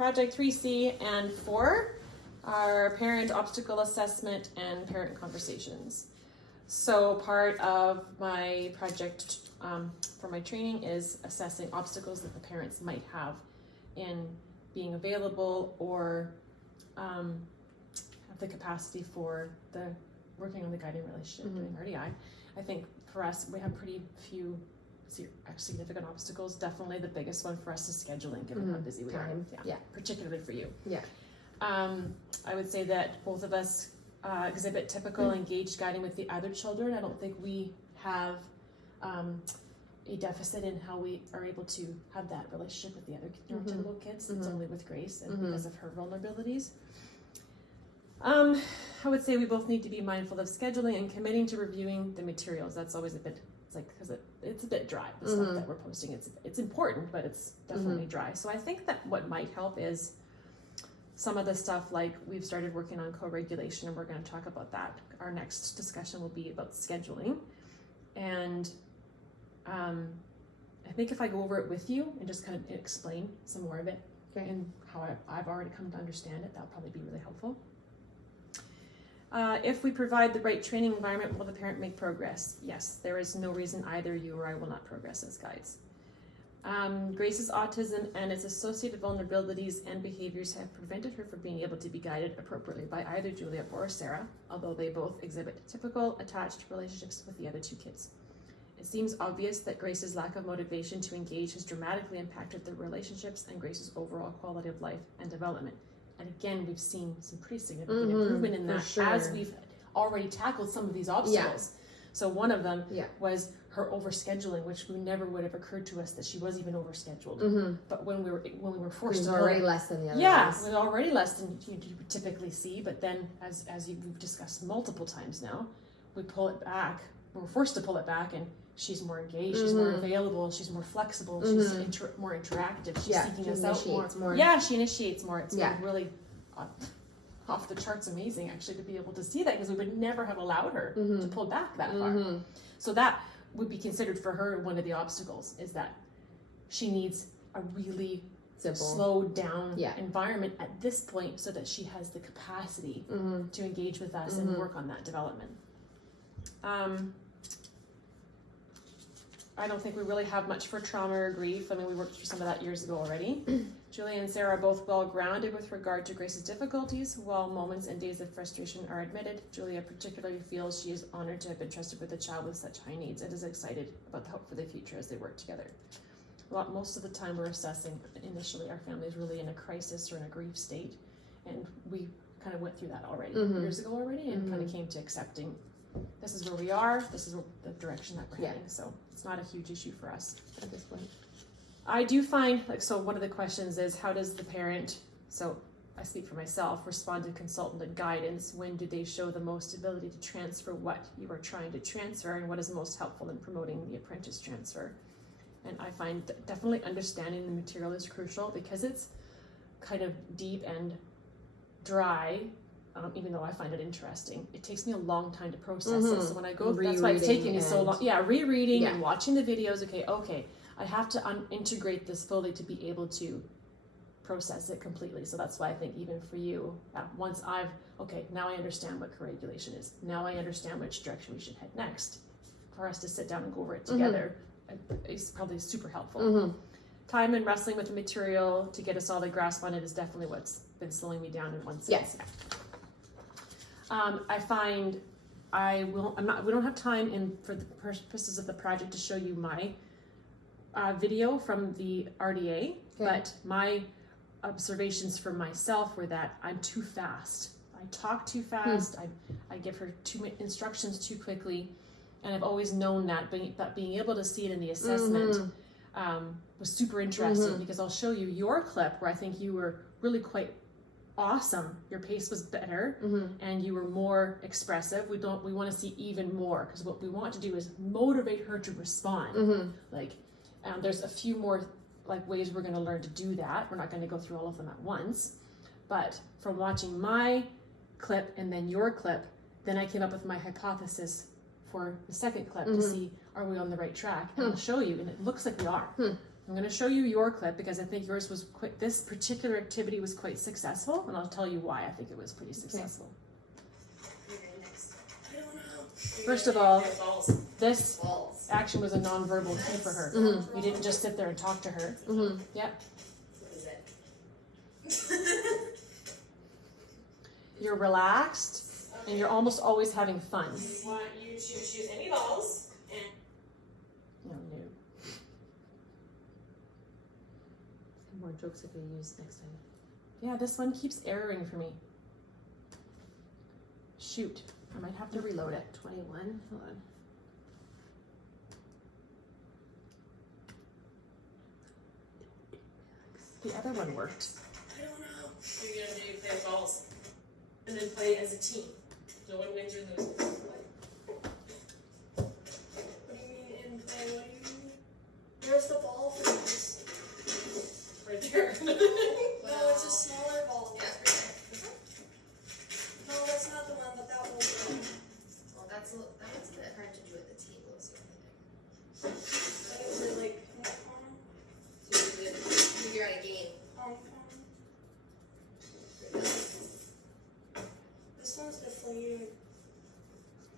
Project 3C, and 4 are parent obstacle assessment and parent conversations. So part of my project for my training is assessing obstacles that the parents might have in being available or have the capacity for the working on the guiding relationship, doing RDI. I think for us, we have pretty few significant obstacles. Definitely the biggest one for us is scheduling, given how busy we are. Yeah, particularly for you. Yeah. I would say that both of us exhibit typical engaged guiding with the other children. I don't think we have a deficit in how we are able to have that relationship with the other neurotypical kids. It's only with Grace and because of her vulnerabilities. I would say we both need to be mindful of scheduling and committing to reviewing the materials. That's always a bit, it's like, because it's a bit dry, the stuff that we're posting. It's important, but it's definitely dry. So I think that what might help is some of the stuff, like we've started working on co-regulation, and we're going to talk about that. Our next discussion will be about scheduling. And I think if I go over it with you and just kind of explain some more of it and how I've already come to understand it, that'll probably be really helpful. If we provide the right training environment, will the parent make progress? Yes, there is no reason either you or I will not progress as guides. Grace's autism and its associated vulnerabilities and behaviors have prevented her from being able to be guided appropriately by either Julia or Sarah, although they both exhibit typical attached relationships with the other two kids. It seems obvious that Grace's lack of motivation to engage has dramatically impacted their relationships and Grace's overall quality of life and development. And again, we've seen some pretty significant improvement in that as we've already tackled some of these obstacles. So one of them was her overscheduling, which never would have occurred to us that she was even overscheduled. But when we were forced to already less than the other ones. It was already less than you typically see. But then, as we've discussed multiple times now, we pull it back. We're forced to pull it back, and she's more engaged. She's more available. She's more flexible. She's more interactive. She's seeking us out more. Yeah, she initiates more. It's been really off the charts amazing actually to be able to see that, because we would never have allowed her to pull back that far. So that would be considered for her one of the obstacles, is that she needs a really slowed down environment at this point so that she has the capacity to engage with us and work on that development. I don't think we really have much for trauma or grief. I mean, we worked through some of that years ago already. Julia and Sarah are both well grounded with regard to Grace's difficulties. While moments and days of frustration are admitted, Julia particularly feels she is honored to have been trusted with a child with such high needs and is excited about the hope for the future as they work together. Most of the time we're assessing, initially our family is really in a crisis or in a grief state, and we kind of went through that already years ago already, and kind of came to accepting this is where we are, this is the direction that we're heading. So it's not a huge issue for us at this point. I do find, so one of the questions is, how does the parent, so I speak for myself, respond to consultant and guidance? When do they show the most ability to transfer what you are trying to transfer, and what is most helpful in promoting the apprentice transfer? And I find definitely understanding the material is crucial, because it's kind of deep and dry. Even though I find it interesting, it takes me a long time to process it. So when I go, that's why it's taking me so long. Rereading and watching the videos. Okay, I have to integrate this fully to be able to process it completely. So that's why I think even for you, once now I understand what co-regulation is. Now I understand which direction we should head next. For us to sit down and go over it together is probably super helpful. Time and wrestling with the material to get a solid grasp on it is definitely what's been slowing me down in one sense. I find we don't have time for the purposes of the project to show you my video from the RDA, but my observations for myself were that I'm too fast. I talk too fast. I give her instructions too quickly, and I've always known that. But being able to see it in the assessment was super interesting, because I'll show you your clip where I think you were really quite awesome. Your pace was better, and you were more expressive. We want to see even more, because what we want to do is motivate her to respond. There's a few more ways we're going to learn to do that. We're not going to go through all of them at once, but from watching my clip and then your clip, then I came up with my hypothesis for the second clip to see, are we on the right track? And I'll show you, and it looks like we are. I'm going to show you your clip because I think yours was this particular activity was quite successful, and I'll tell you why I think it was pretty successful. First of all, this action was a non-verbal cue for her. Mm-hmm. You didn't just sit there and talk to her. Mm-hmm. Yep. You're relaxed, and you're almost always having fun. We want you to choose any balls and No. More jokes I could use next time. Yeah, this one keeps erroring for me. Shoot, I might have to reload it. 21. Hold on. The other one worked. I don't know. You're gonna do play with balls. And then play as a team. No one wins or loses. What do you mean in play? What do you mean? Where's the ball for this? Right there. No, it's a smaller ball. No, that's not the one, but that was the one. Well, that one's a bit hard to do at the table, so But is it like ping pong? if you're at a game. Pong pong? This one's deflated.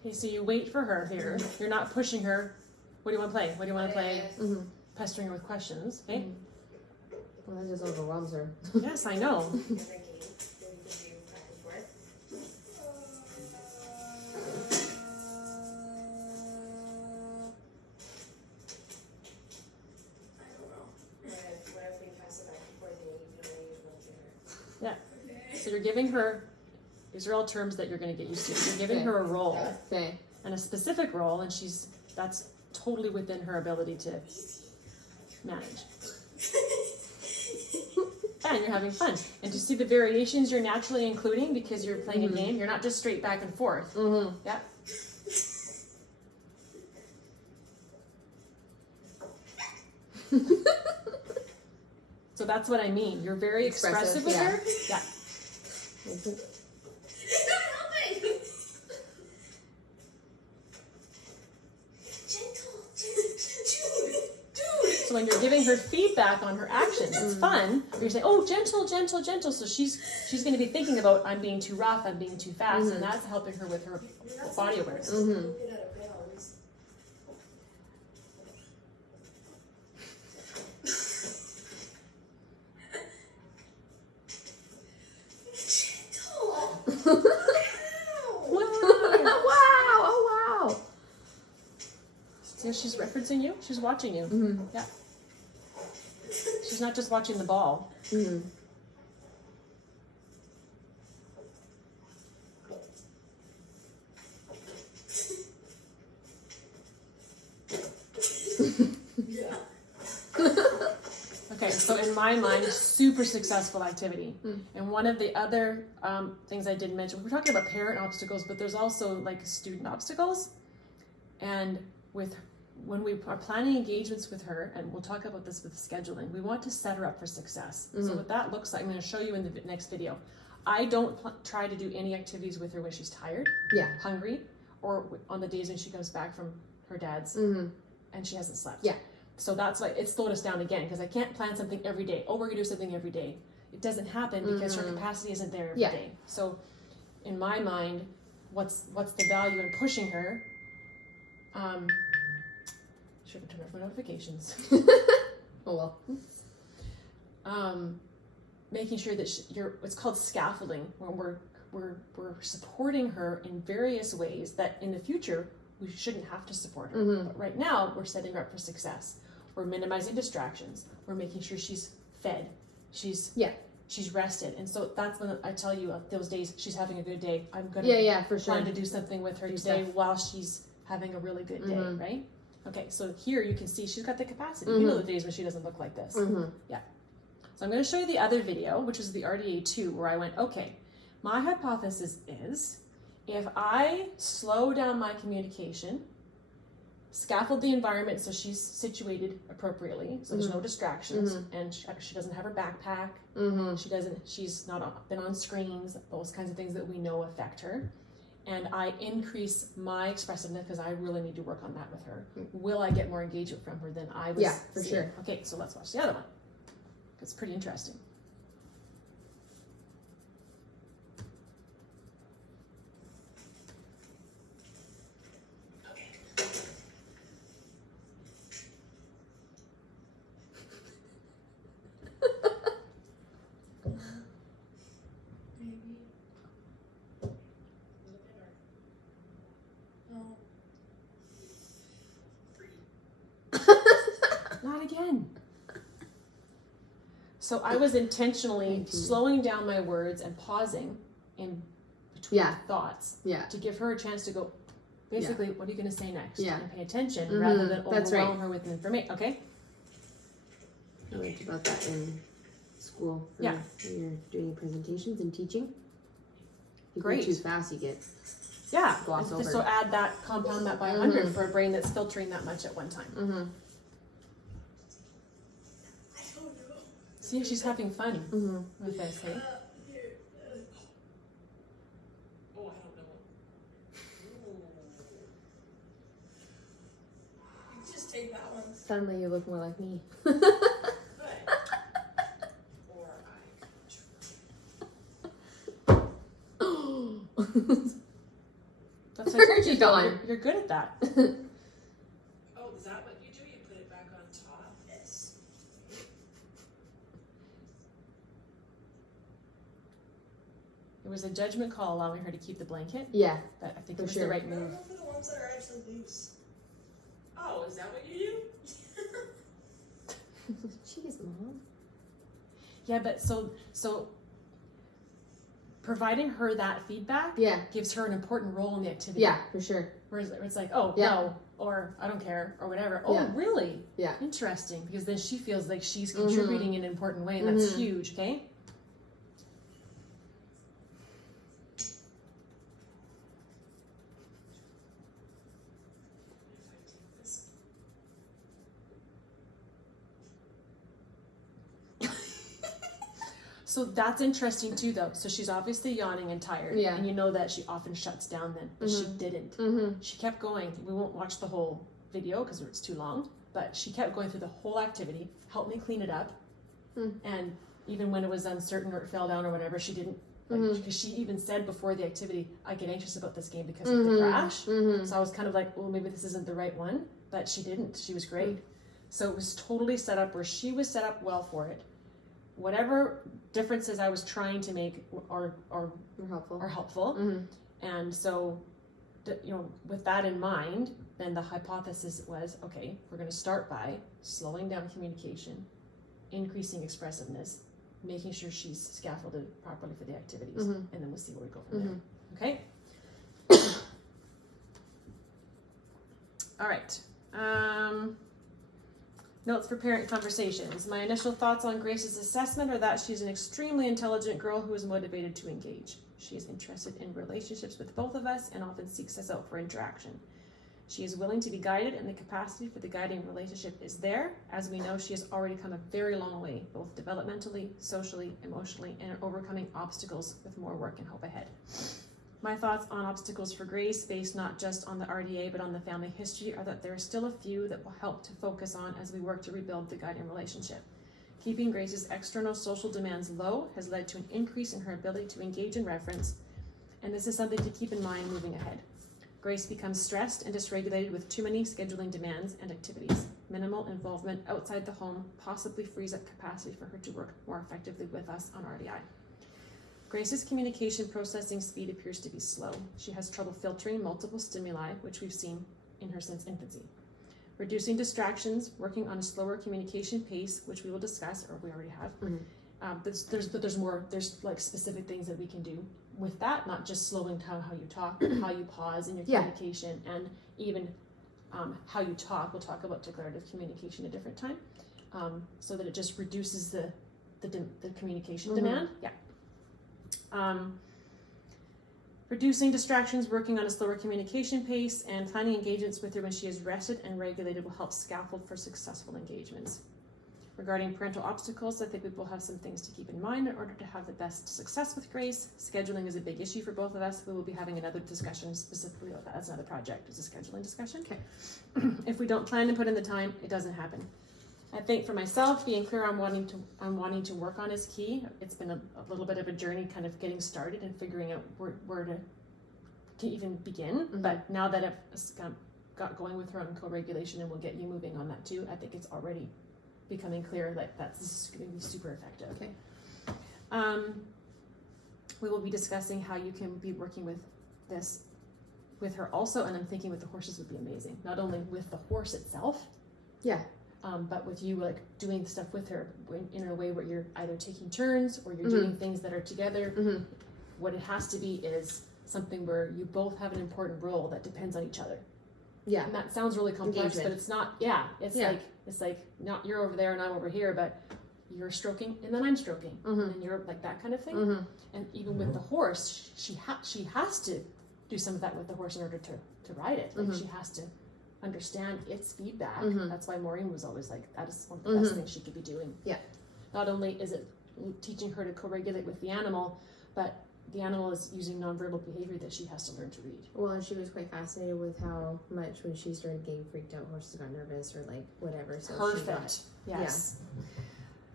Okay, so you wait for her here. You're not pushing her. What do you want to play? What do you want to play? Mm-hmm. Pestering her with questions. Okay? Well, that just overwhelms her. Yes, I know. Every game, then you can do back and forth. I don't know. What if we pass it back and forth and you can only use one finger? Okay. So you're giving her, these are all terms that you're going to get used to. You're giving Okay. her a role Okay. and a specific role, and that's totally within her ability to manage. And you're having fun. And to see the variations you're naturally including because you're playing a game, you're not just straight back and forth. Mm-hmm. Yeah. So that's what I mean. You're very expressive with yeah. her. Yeah. So when you're giving her feedback on her actions, it's fun. You're saying, "Oh, gentle, gentle, gentle." So she's going to be thinking about, "I'm being too rough. I'm being too fast," and that's helping her with her body awareness. Mm-hmm. Get out of bounds. Wow! Oh wow! See how she's referencing you? She's watching you. Mm-hmm. Yeah. She's not just watching the ball. Mm-hmm. Okay, so in my mind, super successful activity. And one of the other things I didn't mention, we're talking about parent obstacles, but there's also like student obstacles. And when we are planning engagements with her, and we'll talk about this with scheduling, we want to set her up for success. So what that looks like, I'm going to show you in the next video. I don't try to do any activities with her when she's tired, Yeah. hungry, or on the days when she comes back from her dad's Mm-hmm. and she hasn't slept. Yeah. So that's why it slowed us down again, because I can't plan something every day. Oh, we're gonna do something every day. It doesn't happen because her capacity isn't there every day. Yeah. So in my mind, what's the value in pushing her? Should have turned off my notifications. Oh well. Making sure that it's called scaffolding, when we're supporting her in various ways that in the future we shouldn't have to support her. But right now we're setting her up for success. We're minimizing distractions. We're making sure she's fed. She's rested. And so that's when I tell you those days she's having a good day. I'm gonna For sure. plan to do something with her today while she's having a really good day, right? Okay, so here you can see she's got the capacity. You know the days when she doesn't look like this. Yeah. So I'm going to show you the other video, which is the RDA2, where I went, okay, my hypothesis is if I slow down my communication, scaffold the environment so she's situated appropriately, so there's no distractions, and she doesn't have her backpack, she's not been on screens, those kinds of things that we know affect her, and I increase my expressiveness because I really need to work on that with her, will I get more engagement from her than I was? Yeah, for seeing? sure. Okay, so let's watch the other one. It's pretty interesting. Maybe. No. Not again. So I was intentionally slowing down my words and pausing in between Yeah. thoughts Yeah. to give her a chance to go, basically, what are you going to say next? Yeah. And pay attention Mhm, rather than that's right. overwhelm her with information. Okay? I learned about that in school. Yeah. When you're doing presentations and teaching. You Great. go too fast, you get. Yeah. Gloss And over. so add that, compound that by 100 for a brain that's filtering that much at one time. Mm-hmm. I don't know. See, she's having fun Mm-hmm. with this, hey? Here. Oh, I don't know. You just take that one. Suddenly you look more like me. Good. Or That's Where'd you gone? You're good at that. oh, is that what you do? You put it back on top? Yes. It was a judgment call allowing her to keep the blanket, Yeah. but I think For it was sure. the right I don't move. know for the ones that are actually loose. Oh, is that what you do? Jeez, Mom. Yeah, but so providing her that feedback Yeah. gives her an important role in the activity. Yeah, for sure. Whereas it's like, oh, Yeah. no, or I don't care, or whatever. Oh, Yeah. really? Yeah. Interesting, because then she feels like she's Mhm. contributing in an important way, and that's Mhm. huge, okay? If I take this. So that's interesting too, though. So she's obviously yawning and tired, Yeah. and you know that she often shuts down then, but she didn't. Mm-hmm. She kept going. We won't watch the whole video because it's too long, but she kept going through the whole activity, helped me clean it up, and even when it was uncertain or it fell down or whatever, she didn't. Because she even said before the activity, I get anxious about this game because of the crash. Mm-hmm. So I was kind of like, well, maybe this isn't the right one, but she didn't. She was great. So it was totally set up where she was set up well for it. Whatever differences I was trying to make are You're helpful. helpful. Mm-hmm. And so, with that in mind, then the hypothesis was, okay, we're going to start by slowing down communication, increasing expressiveness, making sure she's scaffolded properly for the activities, and then we'll see where we go from there. Okay? All right. Notes for parent conversations. My initial thoughts on Grace's assessment are that she's an extremely intelligent girl who is motivated to engage. She is interested in relationships with both of us and often seeks us out for interaction. She is willing to be guided, and the capacity for the guiding relationship is there. As we know, she has already come a very long way, both developmentally, socially, emotionally, and in overcoming obstacles with more work and hope ahead. My thoughts on obstacles for Grace, based not just on the RDA but on the family history, are that there are still a few that will help to focus on as we work to rebuild the guiding relationship. Keeping Grace's external social demands low has led to an increase in her ability to engage in reference, and this is something to keep in mind moving ahead. Grace becomes stressed and dysregulated with too many scheduling demands and activities. Minimal involvement outside the home possibly frees up capacity for her to work more effectively with us on RDI. Grace's communication processing speed appears to be slow. She has trouble filtering multiple stimuli, which we've seen in her since infancy. Reducing distractions, working on a slower communication pace, which we will discuss, or we already have. There's like specific things that we can do with that, not just slowing down how you talk, but how you pause in your communication, and even how you talk. We'll talk about declarative communication a different time, so that it just reduces the communication demand. Yeah. Reducing distractions, working on a slower communication pace, and planning engagements with her when she is rested and regulated will help scaffold for successful engagements. Regarding parental obstacles, I think we will have some things to keep in mind in order to have the best success with Grace. Scheduling is a big issue for both of us. We will be having another discussion specifically about that. That's another project, is a scheduling discussion. Okay. If we don't plan to put in the time, it doesn't happen. I think for myself, being clear on wanting to work on is key. It's been a little bit of a journey kind of getting started and figuring out where to even begin. Mhm. But now that I've got going with her on co-regulation, and we'll get you moving on that too, I think it's already becoming clear that this is going to be super effective. Okay. We will be discussing how you can be working with this with her also, and I'm thinking with the horses would be amazing. Not only with the horse itself, Yeah. but with you like doing stuff with her in a way where you're either taking turns or you're doing things that are together. Mm-hmm. What it has to be is something where you both have an important role that depends on each other. Yeah. And that sounds really complex, Engagement. but it's not. Yeah, it's like not you're over there and I'm over here, but you're stroking and then I'm stroking, and you're like that kind of thing. Mm-hmm. And even with the horse, she has to do some of that with the horse in order to ride it. Like she has to understand its feedback. That's why Maureen was always like, that is one of the best things she could be doing. Yeah. Not only is it teaching her to co-regulate with the animal, but the animal is using nonverbal behavior that she has to learn to read. Well, and she was quite fascinated with how much when she started getting freaked out, horses got nervous or like whatever. So Perfect. Yes.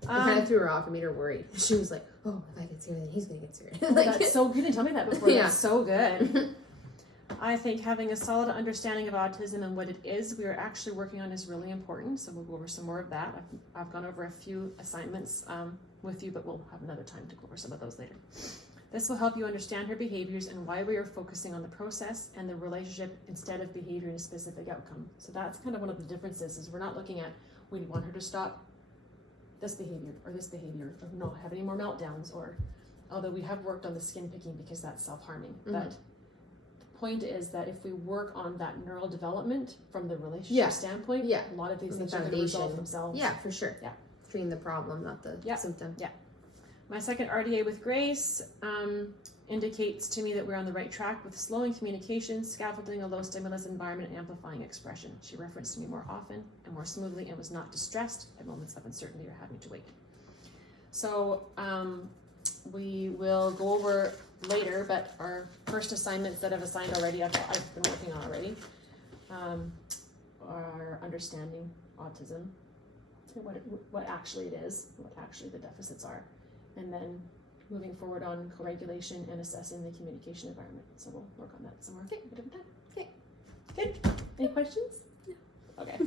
It kind of threw her off and made her worried. She was like, "Oh, if I get scared, then he's gonna get scared." That's so good. You didn't tell me that before. Yeah. That's so good. I think having a solid understanding of autism and what it is we are actually working on is really important. So we'll go over some more of that. I've gone over a few assignments with you, but we'll have another time to go over some of those later. This will help you understand her behaviors and why we are focusing on the process and the relationship instead of behavior and a specific outcome. So that's kind of one of the differences, is we're not looking at, we want her to stop this behavior or not have any more meltdowns, or although we have worked on the skin picking because that's self-harming. But the point is that if we work on that neural development from the relationship standpoint, a lot of these things are going to resolve themselves. Yeah, for sure. Yeah. Treating the problem, not the symptom. Yeah. My second RDA with Grace indicates to me that we're on the right track with slowing communication, scaffolding a low stimulus environment, and amplifying expression. She referenced to me more often and more smoothly and was not distressed at moments of uncertainty or having to wait. So we will go over later, but our first assignments that I've assigned already, I've been working on already, are understanding autism, what actually it is, what actually the deficits are, and then moving forward on co-regulation and assessing the communication environment. So we'll work on that somewhere. Okay, a different time. Okay. Good. Any questions? No. Okay.